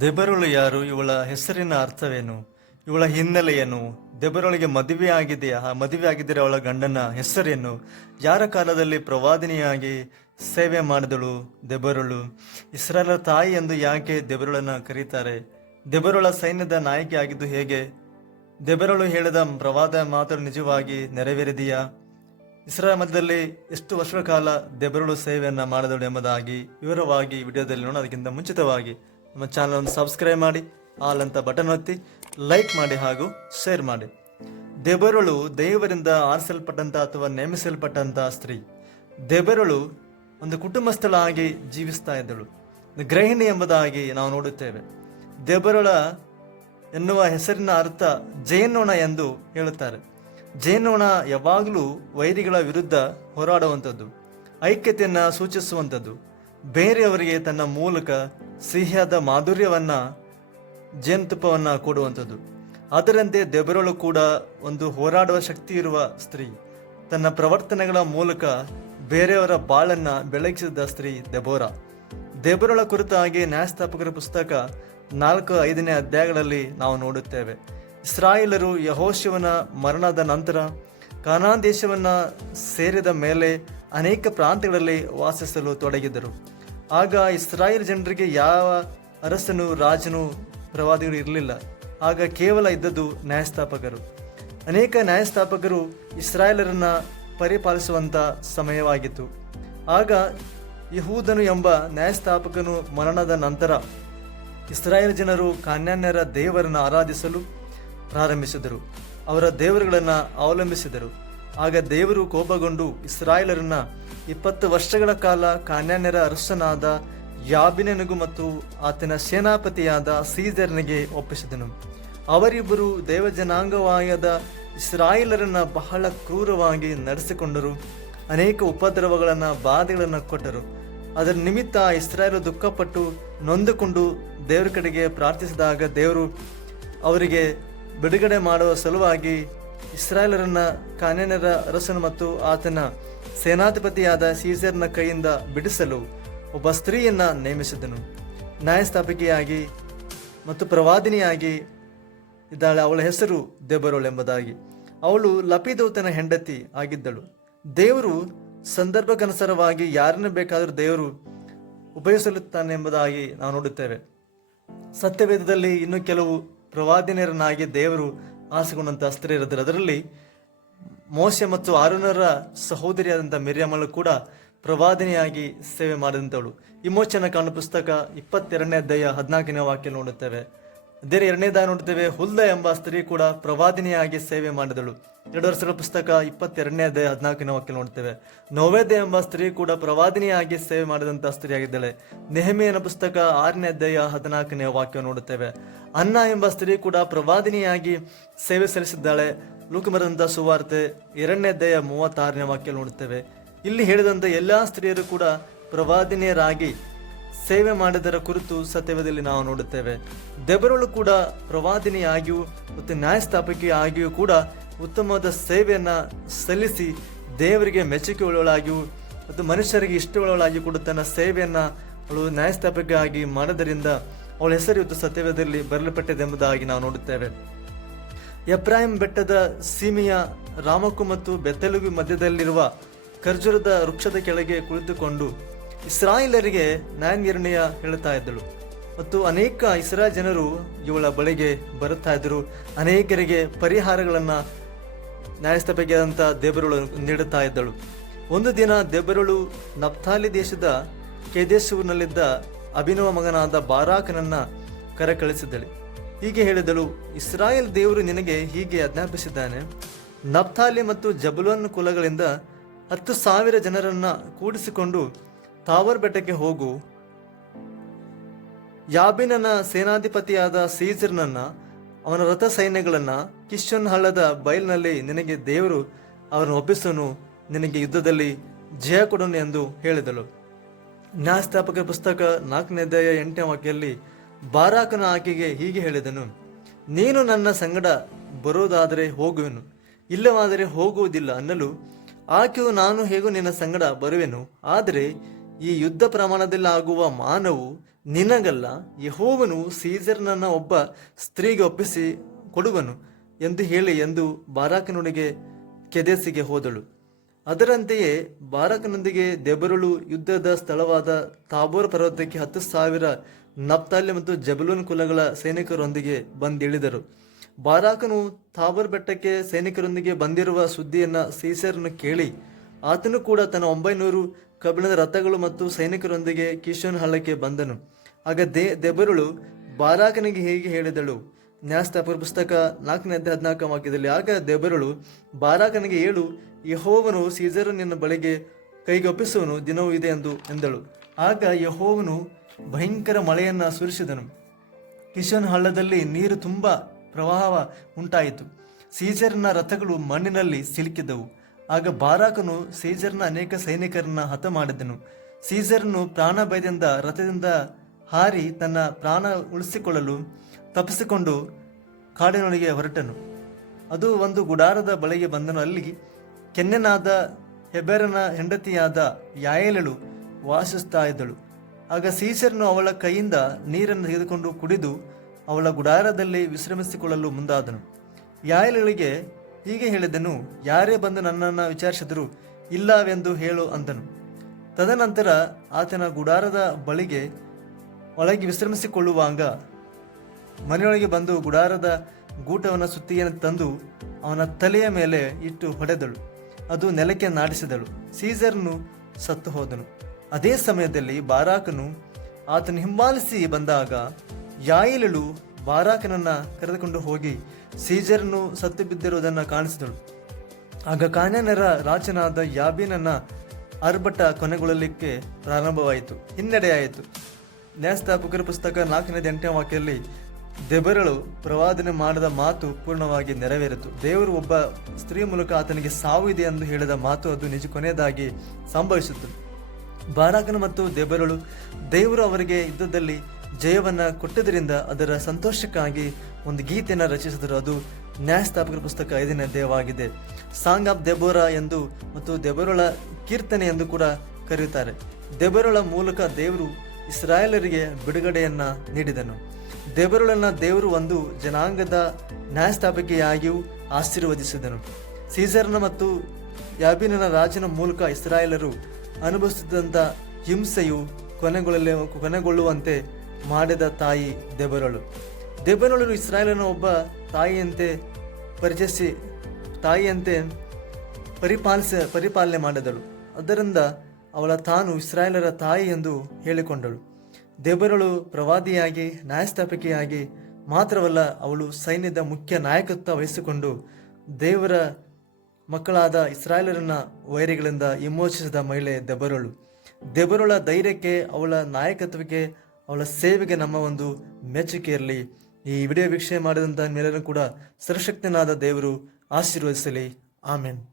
ದೆಬರಳು ಯಾರು? ಇವಳ ಹೆಸರಿನ ಅರ್ಥವೇನು? ಇವಳ ಹಿನ್ನೆಲೆಯೇನು? ದೆಬರೊಳಗೆ ಮದುವೆ ಆಗಿದೆಯಾ ಮದುವೆ ಆಗಿದ್ದರೆ ಅವಳ ಗಂಡನ ಹೆಸರೇನು? ಯಾರ ಕಾಲದಲ್ಲಿ ಪ್ರವಾದಿನಿಯಾಗಿ ಸೇವೆ ಮಾಡಿದಳು ದೆಬರುಳು? ಇಸ್ರಾಲರ ತಾಯಿ ಎಂದು ಯಾಕೆ ದೆಬರಳನ್ನ ಕರೀತಾರೆ? ದೆಬರುಳ ಸೈನ್ಯದ ನಾಯಕಿ ಆಗಿದ್ದು ಹೇಗೆ? ದೆಬರಳು ಹೇಳಿದ ಪ್ರವಾದ ಮಾತು ನಿಜವಾಗಿ ನೆರವೇರಿದೆಯಾ? ಇಸ್ರಾಲ ಮಧ್ಯದಲ್ಲಿ ಎಷ್ಟು ವರ್ಷಗಳ ಕಾಲ ದೆಬರುಳು ಸೇವೆಯನ್ನು ಮಾಡಿದಳು ಎಂಬುದಾಗಿ ವಿವರವಾಗಿ ವಿಡಿಯೋದಲ್ಲಿ ನೋಡೋಣ ಅದಕ್ಕಿಂತ ಮುಂಚಿತವಾಗಿ ನಮ್ಮ ಚಾನಲನ್ನು ಸಬ್ಸ್ಕ್ರೈಬ್ ಮಾಡಿ, ಆಲ್ ಅಂತ ಬಟನ್ ಒತ್ತಿ ಲೈಕ್ ಮಾಡಿ ಹಾಗೂ ಶೇರ್ ಮಾಡಿ. ದೆಬರಳು ದೇವರಿಂದ ಆರಿಸಲ್ಪಟ್ಟಂತ ಅಥವಾ ನೇಮಿಸಲ್ಪಟ್ಟಂತ ಸ್ತ್ರೀ. ದೆಬರಳು ಒಂದು ಕುಟುಂಬಸ್ಥಳಾಗಿ ಜೀವಿಸ್ತಾ ಇದ್ದಳು. ಗೃಹಿಣಿ ಎಂಬುದಾಗಿ ನಾವು ನೋಡುತ್ತೇವೆ. ದೆಬರಳ ಎನ್ನುವ ಹೆಸರಿನ ಅರ್ಥ ಜೇನೋಣ ಎಂದು ಹೇಳುತ್ತಾರೆ. ಜೇನೋಣ ಯಾವಾಗಲೂ ವೈರಿಗಳ ವಿರುದ್ಧ ಹೋರಾಡುವಂಥದ್ದು. ಐಕ್ಯತೆಯನ್ನು ಸೂಚಿಸುವಂಥದ್ದು. ಬೇರೆಯವರಿಗೆ ತನ್ನ ಮೂಲಕ ಸಿಹಿಯಾದ ಮಾಧುರ್ಯವನ್ನ ಜೇನುತುಪ್ಪವನ್ನು ಕೊಡುವಂಥದ್ದು. ಅದರಂತೆ ದೆಬರಳು ಕೂಡ ಒಂದು ಹೋರಾಡುವ ಶಕ್ತಿ ಇರುವ ಸ್ತ್ರೀ. ತನ್ನ ಪ್ರವರ್ತನೆಗಳ ಮೂಲಕ ಬೇರೆಯವರ ಬಾಳನ್ನ ಬೆಳಗಿಸಿದ ಸ್ತ್ರೀ ದೆಬೋರಾ. ದೆಬರಳ ಕುರಿತಾಗಿ ನ್ಯಾಯಸ್ಥಾಪಕರ ಪುಸ್ತಕ ನಾಲ್ಕು ಐದನೇ ಅಧ್ಯಾಯಗಳಲ್ಲಿ ನಾವು ನೋಡುತ್ತೇವೆ. ಇಸ್ರಾಯಿಲರು ಯಹೋಶಿವನ ಮರಣದ ನಂತರ ಕಾನಾನ್ ದೇಶವನ್ನು ಸೇರಿದ ಮೇಲೆ ಅನೇಕ ಪ್ರಾಂತ್ಯಗಳಲ್ಲಿ ವಾಸಿಸಲು ತೊಡಗಿದರು. ಆಗ ಇಸ್ರಾಯೇಲ್ ಜನರಿಗೆ ಯಾವ ಅರಸನು ರಾಜನು ಪ್ರವಾದಿಗಳು ಇರಲಿಲ್ಲ. ಆಗ ಕೇವಲ ಇದ್ದದ್ದು ನ್ಯಾಯಸ್ಥಾಪಕರು. ಅನೇಕ ನ್ಯಾಯಸ್ಥಾಪಕರು ಇಸ್ರಾಯೇಲರನ್ನು ಪರಿಪಾಲಿಸುವಂತ ಸಮಯವಾಗಿತ್ತು. ಆಗ ಯಹೂದನು ಎಂಬ ನ್ಯಾಯಸ್ಥಾಪಕನು ಮರಣದ ನಂತರ ಇಸ್ರಾಯೇಲ್ ಜನರು ಕಾನ್ಯಾನ್ಯರ ದೇವರನ್ನು ಆರಾಧಿಸಲು ಪ್ರಾರಂಭಿಸಿದರು. ಅವರ ದೇವರುಗಳನ್ನು ಅವಲಂಬಿಸಿದರು. ಆಗ ದೇವರು ಕೋಪಗೊಂಡು ಇಸ್ರಾಯೇಲರನ್ನ ಇಪ್ಪತ್ತು ವರ್ಷಗಳ ಕಾಲ ಕಾನ್ಯಾನ್ಯರ ಅರಸನಾದ ಯಾಬಿನನಿಗೂ ಮತ್ತು ಆತನ ಸೇನಾಪತಿಯಾದ ಸೀಜರ್ನಿಗೆ ಒಪ್ಪಿಸಿದನು. ಅವರಿಬ್ಬರು ದೇವಜನಾಂಗವಾಯದ ಇಸ್ರಾಯೇಲರನ್ನು ಬಹಳ ಕ್ರೂರವಾಗಿ ನಡೆಸಿಕೊಂಡರು. ಅನೇಕ ಉಪದ್ರವಗಳನ್ನು ಬಾಧೆಗಳನ್ನು ಕೊಟ್ಟರು. ಅದರ ನಿಮಿತ್ತ ಇಸ್ರಾಯೇಲು ದುಃಖಪಟ್ಟು ನೊಂದುಕೊಂಡು ದೇವರ ಕಡೆಗೆ ಪ್ರಾರ್ಥಿಸಿದಾಗ ದೇವರು ಅವರಿಗೆ ಬಿಡುಗಡೆ ಮಾಡುವ ಸಲುವಾಗಿ ಇಸ್ರಾಯೇಲರನ್ನ ಕಾನೇನರ ಅರಸನು ಮತ್ತು ಆತನ ಸೇನಾಧಿಪತಿಯಾದ ಸೀಸರ್ನ ಕೈಯಿಂದ ಬಿಡಿಸಲು ಒಬ್ಬ ಸ್ತ್ರೀಯನ್ನ ನೇಮಿಸಿದನು. ನ್ಯಾಯಸ್ಥಾಪಿಕೆಯಾಗಿ ಮತ್ತು ಪ್ರವಾದಿನಿಯಾಗಿ ಇದ್ದಾಳೆ. ಅವಳ ಹೆಸರು ದೆಬರೋಳು ಎಂಬುದಾಗಿ. ಅವಳು ಲಪಿದೌತನ ಹೆಂಡತಿ ಆಗಿದ್ದಳು. ದೇವರು ಸಂದರ್ಭಕ್ಕನುಸಾರವಾಗಿ ಯಾರನ್ನು ಬೇಕಾದರೂ ದೇವರು ಉಪಯೋಗಿಸಲುತ್ತಾನೆ ಎಂಬುದಾಗಿ ನಾವು ನೋಡುತ್ತೇವೆ. ಸತ್ಯವೇದದಲ್ಲಿ ಇನ್ನು ಕೆಲವು ಪ್ರವಾದಿನಿಯರನ್ನಾಗಿ ದೇವರು ಆಸೆಗೊಂಡಂತ ಇರೋದ್ರ ಅದರಲ್ಲಿ ಮೋಶೆ ಮತ್ತು ಆರುನರ ಸಹೋದರಿಯಾದಂಥ ಮಿರಿಯಮ್ಮಳು ಕೂಡ ಪ್ರವಾದಿನಿಯಾಗಿ ಸೇವೆ ಮಾಡಿದಂಥವಳು. ವಿಮೋಚನ ಕಾಣು ಪುಸ್ತಕ ಇಪ್ಪತ್ತೆರಡನೇ ಅಧ್ಯಾಯ ಹದಿನಾಲ್ಕನೇ ವಾಕ್ಯ ನೋಡುತ್ತೇವೆ. ಅದೇ ಎರಡನೇದಾಗಿ ನೋಡ್ತೇವೆ, ಹುಲ್ದ ಎಂಬ ಸ್ತ್ರೀ ಕೂಡ ಪ್ರವಾದಿನಿಯಾಗಿ ಸೇವೆ ಮಾಡಿದಳು. ಎರಡು ವರ್ಷಗಳ ಪುಸ್ತಕ ಇಪ್ಪತ್ತೆರಡನೇ ಅಧ್ಯಾಯ ಹದಿನಾಲ್ಕನೇ ವಾಕ್ಯ ನೋಡ್ತೇವೆ ನೋವೇದ್ಯ ಎಂಬ ಸ್ತ್ರೀ ಕೂಡ ಪ್ರವಾದಿನಿಯಾಗಿ ಸೇವೆ ಮಾಡಿದಂತಹ ಸ್ತ್ರೀ ಆಗಿದ್ದಾಳೆ ನೆಹಮಿಯನ ಪುಸ್ತಕ ಆರನೇ ಅಧ್ಯಾಯ ಹದಿನಾಲ್ಕನೇ ವಾಕ್ಯ ನೋಡುತ್ತೇವೆ, ಅನ್ನ ಎಂಬ ಸ್ತ್ರೀ ಕೂಡ ಪ್ರವಾದಿನಿಯಾಗಿ ಸೇವೆ ಸಲ್ಲಿಸಿದ್ದಾಳೆ. ಲೂಕಮರದಂತಹ ಸುವಾರ್ತೆ ಎರಡನೇ ಅಧ್ಯಾಯ ಮೂವತ್ತಾರನೇ ವಾಕ್ಯ ನೋಡುತ್ತೇವೆ ಇಲ್ಲಿ ಹೇಳಿದಂತ ಎಲ್ಲಾ ಸ್ತ್ರೀಯರು ಕೂಡ ಪ್ರವಾದಿನಿಯರಾಗಿ ಸೇವೆ ಮಾಡಿದರ ಕುರಿತು ಸತ್ಯವದಲ್ಲಿ ನಾವು ನೋಡುತ್ತೇವೆ. ದೆಬರಳು ಕೂಡ ಪ್ರವಾದಿನಿಯಾಗಿಯೂ ಮತ್ತು ನ್ಯಾಯಸ್ಥಾಪಕಿ ಆಗಿಯೂ ಕೂಡ ಉತ್ತಮವಾದ ಸೇವೆಯನ್ನು ಸಲ್ಲಿಸಿ ದೇವರಿಗೆ ಮೆಚ್ಚುಗೆ ಉಳ್ಳವಳಾಗಿಯೂ ಮತ್ತು ಮನುಷ್ಯರಿಗೆ ಇಷ್ಟವುಳ್ಳವಳಾಗಿ ಕೂಡ ತನ್ನ ಸೇವೆಯನ್ನು ಅವಳು ನ್ಯಾಯಸ್ಥಾಪಕ ಆಗಿ ಮಾಡೋದರಿಂದ ಅವಳ ಹೆಸರು ಇವತ್ತು ಸತ್ಯವೇದದಲ್ಲಿ ಬರಲ್ಪಟ್ಟಿದೆಂಬುದಾಗಿ ನಾವು ನೋಡುತ್ತೇವೆ. ಎಬ್ರಾಹಿಂ ಬೆಟ್ಟದ ಸೀಮೆಯ ರಾಮಕ್ಕೂ ಮತ್ತು ಬೆತ್ತಲುಗಿ ಮಧ್ಯದಲ್ಲಿರುವ ಖರ್ಜೂರದ ವೃಕ್ಷದ ಕೆಳಗೆ ಕುಳಿತುಕೊಂಡು ಇಸ್ರಾಯೇಲರಿಗೆ ನ್ಯಾಯ ನಿರ್ಣಯ ಹೇಳುತ್ತಾ ಇದ್ದಳು. ಮತ್ತು ಅನೇಕ ಇಸ್ರಾ ಜನರು ಇವಳ ಬಳಿಗೆ ಬರುತ್ತಾ ಇದ್ದರು. ಅನೇಕರಿಗೆ ಪರಿಹಾರಗಳನ್ನ ನ್ಯಾಯಸ್ಥಾಪಕಿಯಾದಂಥ ದೇಬರುಳು ನೀಡುತ್ತಾ ಇದ್ದಳು. ಒಂದು ದಿನ ದೆಬರುಳು ನಪ್ತಾಲಿ ದೇಶದ ಕೇದೇಶೂರಿನಲ್ಲಿದ್ದ ಅಭಿನವ ಮಗನಾದ ಬಾರಾಕನನ್ನ ಕರೆ ಕಳಿಸಿದ್ದಳು ಹೀಗೆ ಹೇಳಿದಳು, ಇಸ್ರಾಯೇಲ್ ದೇವರು ನಿನಗೆ ಹೀಗೆ ಅಜ್ಞಾಪಿಸಿದ್ದಾನೆ ನಪ್ತಾಲಿ ಮತ್ತು ಜಬಲನ್ ಕುಲಗಳಿಂದ ಹತ್ತು ಸಾವಿರ ಜನರನ್ನ ಕೂಡಿಸಿಕೊಂಡು ತಾವರ್ ಬೆಟ್ಟಕ್ಕೆ ಹೋಗು. ಯಾಬಿನನ ಸೇನಾಧಿಪತಿಯಾದ ಸೀಜರ್ನನ್ನ ಅವನ ರಥ ಸೈನ್ಯಗಳನ್ನ ಕಿಶನ್ ಹಳ್ಳದ ಬಯಲಿನಲ್ಲಿ ನಿನಗೆ ದೇವರು ಅವರನ್ನು ಒಪ್ಪಿಸನು ನಿನಗೆ ಯುದ್ಧದಲ್ಲಿ ಜಯ ಕೊಡೋನು ಎಂದು ಹೇಳಿದಳು. ನ್ಯಾಯಸ್ಥಾಪಕ ಪುಸ್ತಕ ನಾಲ್ಕನೇ ಅಧ್ಯಾಯ ಎಂಟನೇ ವಾಕ್ಯಲ್ಲಿ ಬಾರಾಕನ ಆಕೆಗೆ ಹೀಗೆ ಹೇಳಿದನು, ನೀನು ನನ್ನ ಸಂಗಡ ಬರೋದಾದರೆ ಹೋಗುವೆನು, ಇಲ್ಲವಾದರೆ ಹೋಗುವುದಿಲ್ಲ ಅನ್ನಲು ಆಕೆಯು ನಾನು ಹೇಗೂ ನಿನ್ನ ಸಂಗಡ ಬರುವೆನು, ಆದರೆ ಈ ಯುದ್ಧ ಪ್ರಮಾಣದಲ್ಲಿ ಆಗುವ ಮಾನವು ನಿನಗಲ್ಲ, ಯಹೋವನು ಸೀಸರ್ನನ್ನ ಒಬ್ಬ ಸ್ತ್ರೀಗೆ ಒಪ್ಪಿಸಿ ಕೊಡುವನು ಎಂದು ಹೇಳಿ ಎಂದು ಬಾರಾಕನೊಳಗೆ ಕೆದೆಸಿಗೆ ಹೋದಳು. ಅದರಂತೆಯೇ ಬಾರಾಕನೊಂದಿಗೆ ದೆಬರುಳು ಯುದ್ಧದ ಸ್ಥಳವಾದ ತಾಬೋರ್ ಪರ್ವತಕ್ಕೆ ಹತ್ತು ಸಾವಿರ ನಪ್ತಾಲಿ ಮತ್ತು ಜಬಲೂನ್ ಕುಲಗಳ ಸೈನಿಕರೊಂದಿಗೆ ಬಂದಿಳಿದರು. ಬಾರಾಕನು ತಾಬೋರ್ ಬೆಟ್ಟಕ್ಕೆ ಸೈನಿಕರೊಂದಿಗೆ ಬಂದಿರುವ ಸುದ್ದಿಯನ್ನು ಸೀಸರ್ನು ಕೇಳಿ, ಆತನು ಕೂಡ ತನ್ನ ಒಂಬೈನೂರು ಕಬ್ಬಿಣದ ರಥಗಳು ಮತ್ತು ಸೈನಿಕರೊಂದಿಗೆ ಕಿಶೋನ್ ಹಳ್ಳಕ್ಕೆ ಬಂದನು. ಆಗ ದೇ, ದೆಬರುಳು ಬಾರಾಕನಿಗೆ ಹೇಗೆ ಹೇಳಿದಳು. ನ್ಯಾಸ್ತಾಪುರ ಪುಸ್ತಕ ನಾಲ್ಕನೇ ಅಧ್ಯಾಯ ಹದಿನಾಲ್ಕು ವಾಕ್ಯದಲ್ಲಿ, ಆಗ ದೆಬರುಳು ಬಾರಾಕನಿಗೆ ಹೇಳು, ಯಹೋವನು ಸೀಸರನಿನ ಬಳಿಗೆ ಕೈಗೊಪ್ಪಿಸುವನು, ದಿನವೂ ಇದೆ ಎಂದು ಎಂದಳು. ಆಗ ಯಹೋವನು ಭಯಂಕರ ಮಳೆಯನ್ನ ಸುರಿಸಿದನು. ಕಿಶನ್ ಹಳ್ಳದಲ್ಲಿ ನೀರು ತುಂಬ ಪ್ರವಾಹ ಉಂಟಾಯಿತು. ಸೀಸರ್ನ ರಥಗಳು ಮಣ್ಣಿನಲ್ಲಿ ಸಿಲುಕಿದ್ದವು. ಆಗ ಬಾರಾಕನು ಸೀಜರ್ನ ಅನೇಕ ಸೈನಿಕರನ್ನ ಹತ ಮಾಡಿದನು. ಸೀಸರ್ನು ಪ್ರಾಣ ಭಯದಿಂದ ರಥದಿಂದ ಹಾರಿ ತನ್ನ ಪ್ರಾಣ ಉಳಿಸಿಕೊಳ್ಳಲು ತಪ್ಪಿಸಿಕೊಂಡು ಕಾಡಿನೊಳಗೆ ಹೊರಟನು. ಅದು ಒಂದು ಗುಡಾರದ ಬಳಿಗೆ ಬಂದನು. ಅಲ್ಲಿ ಕೆನ್ನೆನಾದ ಹೆಬೆರನ ಹೆಂಡತಿಯಾದ ಯಾಯಲಳು ವಾಸಿಸ್ತಾ ಇದ್ದಳು. ಆಗ ಸೀಸರ್ನು ಅವಳ ಕೈಯಿಂದ ನೀರನ್ನು ತೆಗೆದುಕೊಂಡು ಕುಡಿದು ಅವಳ ಗುಡಾರದಲ್ಲಿ ವಿಶ್ರಮಿಸಿಕೊಳ್ಳಲು ಮುಂದಾದನು. ಯಾಯೇಲಳಿಗೆ ಹೀಗೆ ಹೇಳಿದನು, ಯಾರೇ ಬಂದು ನನ್ನನ್ನು ವಿಚಾರಿಸಿದರು ಇಲ್ಲವೆಂದು ಹೇಳು ಅಂದನು. ತದನಂತರ ಆತನ ಗುಡಾರದ ಬಳಿಗೆ ಒಳಗೆ ವಿಶ್ರಮಿಸಿಕೊಳ್ಳುವಾಗ ಮನೆಯೊಳಗೆ ಬಂದು ಗುಡಾರದ ಗೂಟವನ ಸುತ್ತಿಗೆಯನ್ನು ತಂದು ಅವನ ತಲೆಯ ಮೇಲೆ ಇಟ್ಟು ಹೊಡೆದಳು. ಅದು ನೆಲಕ್ಕೆ ನಾಡಿಸಿದಳು. ಸೀಸರ್ನು ಸತ್ತು ಹೋದನು. ಅದೇ ಸಮಯದಲ್ಲಿ ಬಾರಾಕನು ಆತನು ಹಿಂಬಾಲಿಸಿ ಬಂದಾಗ ಯಾಯಿಲಳು ಬಾರಾಕನನ್ನ ಕರೆದುಕೊಂಡು ಹೋಗಿ ಸೀಜರ್ನು ಸತ್ತು ಬಿದ್ದಿರುವುದನ್ನು ಕಾಣಿಸಿದಳು. ಆಗ ಕಾನ್ಯನರ ರಾಜನಾದ ಯಾಬಿನನ್ನ ಅರ್ಭಟ ಕೊನೆಗೊಳ್ಳಲಿಕ್ಕೆ ಪ್ರಾರಂಭವಾಯಿತು. ಹಿನ್ನಡೆಯಾಯಿತು. ನ್ಯಾಯಸ್ಥಾಪಕರ ಪುಸ್ತಕ ನಾಲ್ಕನೇ ಎಂಟನೇ ವಾಕ್ಯದಲ್ಲಿ, ದೆಬರಳು ಪ್ರವಾದನೆ ಮಾಡಿದ ಮಾತು ಪೂರ್ಣವಾಗಿ ನೆರವೇರಿತು. ದೇವರು ಒಬ್ಬ ಸ್ತ್ರೀ ಮೂಲಕ ಆತನಿಗೆ ಸಾವು ಇದೆ ಎಂದು ಹೇಳಿದ ಮಾತು ಅದು ನಿಜ ಕೊನೆಯದಾಗಿ ಸಂಭವಿಸುತ್ತದೆ ಬಾರಾಕನ ಮತ್ತು ದೆಬರಳು ದೇವರು ಅವರಿಗೆ ಯುದ್ಧದಲ್ಲಿ ಜಯವನ್ನ ಕೊಟ್ಟಿದ್ದರಿಂದ ಅದರ ಸಂತೋಷಕ್ಕಾಗಿ ಒಂದು ಗೀತೆಯನ್ನು ರಚಿಸಿದರು. ಅದು ನ್ಯಾಯಸ್ಥಾಪಕರ ಪುಸ್ತಕ ಐದನೇ ದೇವಾಗಿದೆ ಸಾಂಗ್ ಆಫ್ ದೆಬೋರಾ ಎಂದು ಮತ್ತು ದೆಬೋರಳ ಕೀರ್ತನೆ ಎಂದು ಕೂಡ ಕರೆಯುತ್ತಾರೆ. ದೆಬರಳ ಮೂಲಕ ದೇವರು ಇಸ್ರಾಯೇಲರಿಗೆ ಬಿಡುಗಡೆಯನ್ನ ನೀಡಿದನು. ದೆಬರಳನ್ನ ದೇವರು ಒಂದು ಜನಾಂಗದ ನ್ಯಾಯಸ್ಥಾಪಕಿಯಾಗಿಯೂ ಆಶೀರ್ವದಿಸಿದನು. ಸೀಸರ್ನ ಮತ್ತು ಯಾಬಿನನ ರಾಜನ ಮೂಲಕ ಇಸ್ರಾಯೇಲರು ಅನುಭವಿಸುತ್ತಿದ್ದಂಥ ಹಿಂಸೆಯು ಕೊನೆಗೊಳ್ಳಲೇ ಕೊನೆಗೊಳ್ಳುವಂತೆ ಮಾಡಿದ ತಾಯಿ ದೆಬರಳು. ದೆಬರಳು ಇಸ್ರಾಯೇಲನ ಒಬ್ಬ ತಾಯಿಯಂತೆ ಪರಿಚಯಿಸಿ, ತಾಯಿಯಂತೆ ಪರಿಪಾಲಿಸ, ಪರಿಪಾಲನೆ ಮಾಡಿದಳು. ಅದರಿಂದ ಅವಳ ತಾನು ಇಸ್ರಾಯೇಲರ ತಾಯಿ ಎಂದು ಹೇಳಿಕೊಂಡಳು. ದೆಬರಳು ಪ್ರವಾದಿಯಾಗಿ, ನ್ಯಾಯಸ್ಥಾಪಿಕೆಯಾಗಿ ಮಾತ್ರವಲ್ಲ, ಅವಳು ಸೈನ್ಯದ ಮುಖ್ಯ ನಾಯಕತ್ವ ವಹಿಸಿಕೊಂಡು ದೇವರ ಮಕ್ಕಳಾದ ಇಸ್ರಾಯೇಲರನ್ನ ವೈರಿಗಳಿಂದ ವಿಮೋಚಿಸಿದ ಮಹಿಳೆ ದೆಬರಳು. ದೆಬರಳ ಧೈರ್ಯಕ್ಕೆ ಅವಳ ನಾಯಕತ್ವಕ್ಕೆ ಅವಳ ಸೇವೆಗೆ ನಮ್ಮ ಒಂದು ಮೆಚ್ಚುಗೆ ಇರಲಿ. ಈ ವಿಡಿಯೋ ವೀಕ್ಷಣೆ ಮಾಡಿದಂಥ ಮೇಲೆ ಕೂಡ ಸರ್ವಶಕ್ತನಾದ ದೇವರು ಆಶೀರ್ವದಿಸಲಿ. ಆಮೇನ್.